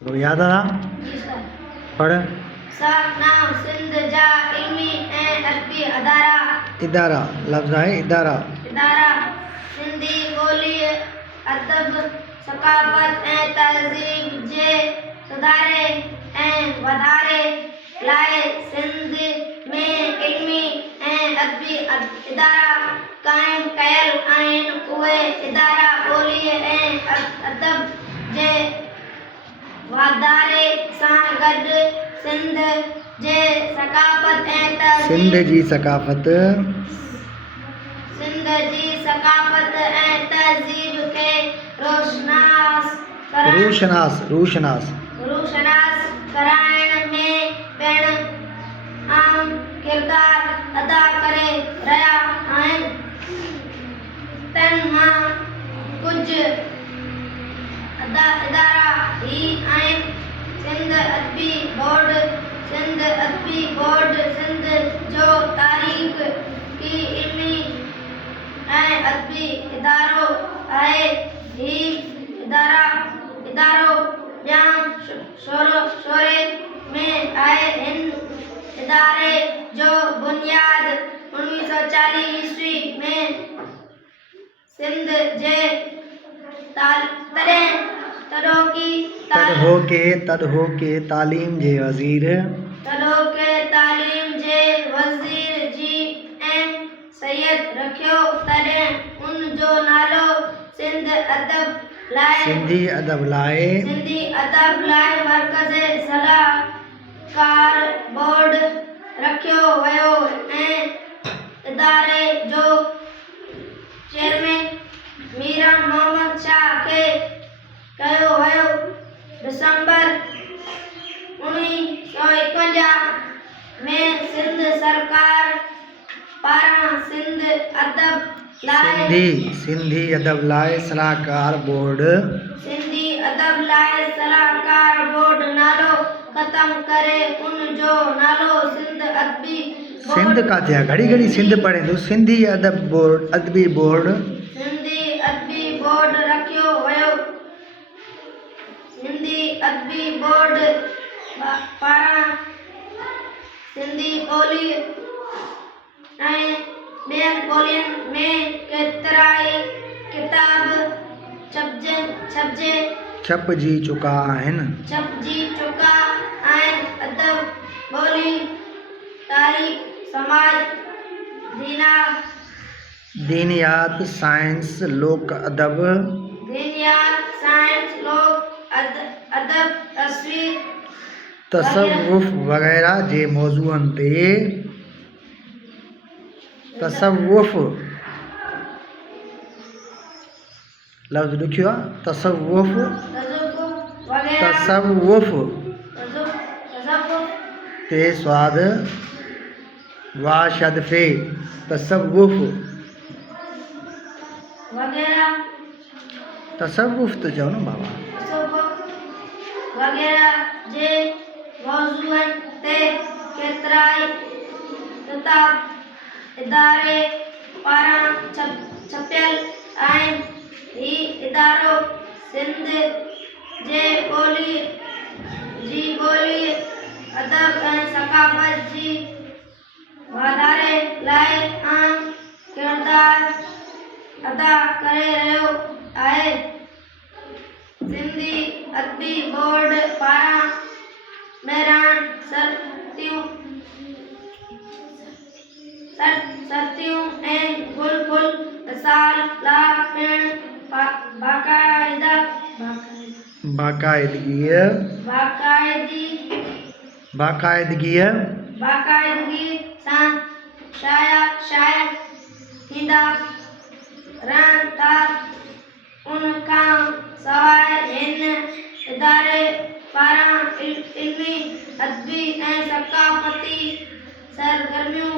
तो याद आ जी सर। पढ़। नाम सिंध जा इल्मी ऐं अदबी अदारा। इदारा लफ्ज़ है इदारा। इदारा सिंधी ॿोली अदब सक़ाफ़त ऐं तहज़ीब जे सुधारे ऐं वधारे लाइ सिंध में इल्मी ऐं अदबी इदारा क़ाइमु कयल आहिनि। उहे इदारा ॿोली ऐं अदब जे वाधारे सां गॾु सिंध जे सक़ाफ़त ऐं सिंध जी सक़ाफ़त ऐं तहज़ीब खे रोशनास कराइण में पिणु अहम किरदारु अदा करे रहिया आहिनि। तन मां कुझु इदारा ही आहिनि: सिंध अदबी बोर्ड सिंध जो तारीख़ी इल्मी ऐं अदबी इदारो आहे। ही इदारो ॼाण शोरे में आहे। हिन इदारे जो बुनियाद 1940 ईस्वी में सिंध जे तॾहोके तालीम जे वज़ीर जी एम सैयद रखियो। तॾहिं उन जो नालो सिंधी अदब लाइ मरकज़ सलाहकार बोर्ड रखियो वियो ऐं इदारे जो चेयरमैन मीरा मोहम्मद शाह खे कयो वियो। दिसंबर 1951 में सिंध सरकार पारां सिंधी अदब लाइ सलाहकार बोर्ड नालो ख़त्म करे उन जो नालो सिंध अदबी सिंध काथे आहे? घड़ी घड़ी सिंध पढ़े तूं। सिंधी अदबी बोर्ड रखियो वियो। सिंधी अदबी बोर्ड पारां सिंधी ॿोली ऐं ॿियनि ॿोलियुनि में केतिराई किताब छपजी चुका आहिनि। अदब, ॿोली, तारीख़, समाज, दीनियात, साइंस, लोक अदब, तसव्वुफ़ वग़ैरह जे मौज़ूअनि ते तसव्वुफ़ लफ़्ज़ ॾुखियो आहे। तसव्वुफ़ ते स्वाद वाशद फे तसव्वुफ़ तो चओ न बाबा। वग़ैरह जे मौज़ूअनि ते केतिराई किताब इदारे पारां छपियल आहिनि। ही इदारो सिंध जे ॿोली अदब ऐं सक़ाफ़त जी वाधारे लाइ अहम किरदारु अदा करे रहियो आहे। सिंधी अदबी बोर्ड पारां बहिराण सरतियूं ऐं फुल साल लाइ पिणु बाक़ाइदगी सां शाया थींदा रहनि था। उन खां सवाइ हिन इदारे पारां इल्मी, अदबी ऐं सक़ाफ़ती सरगर्मियूं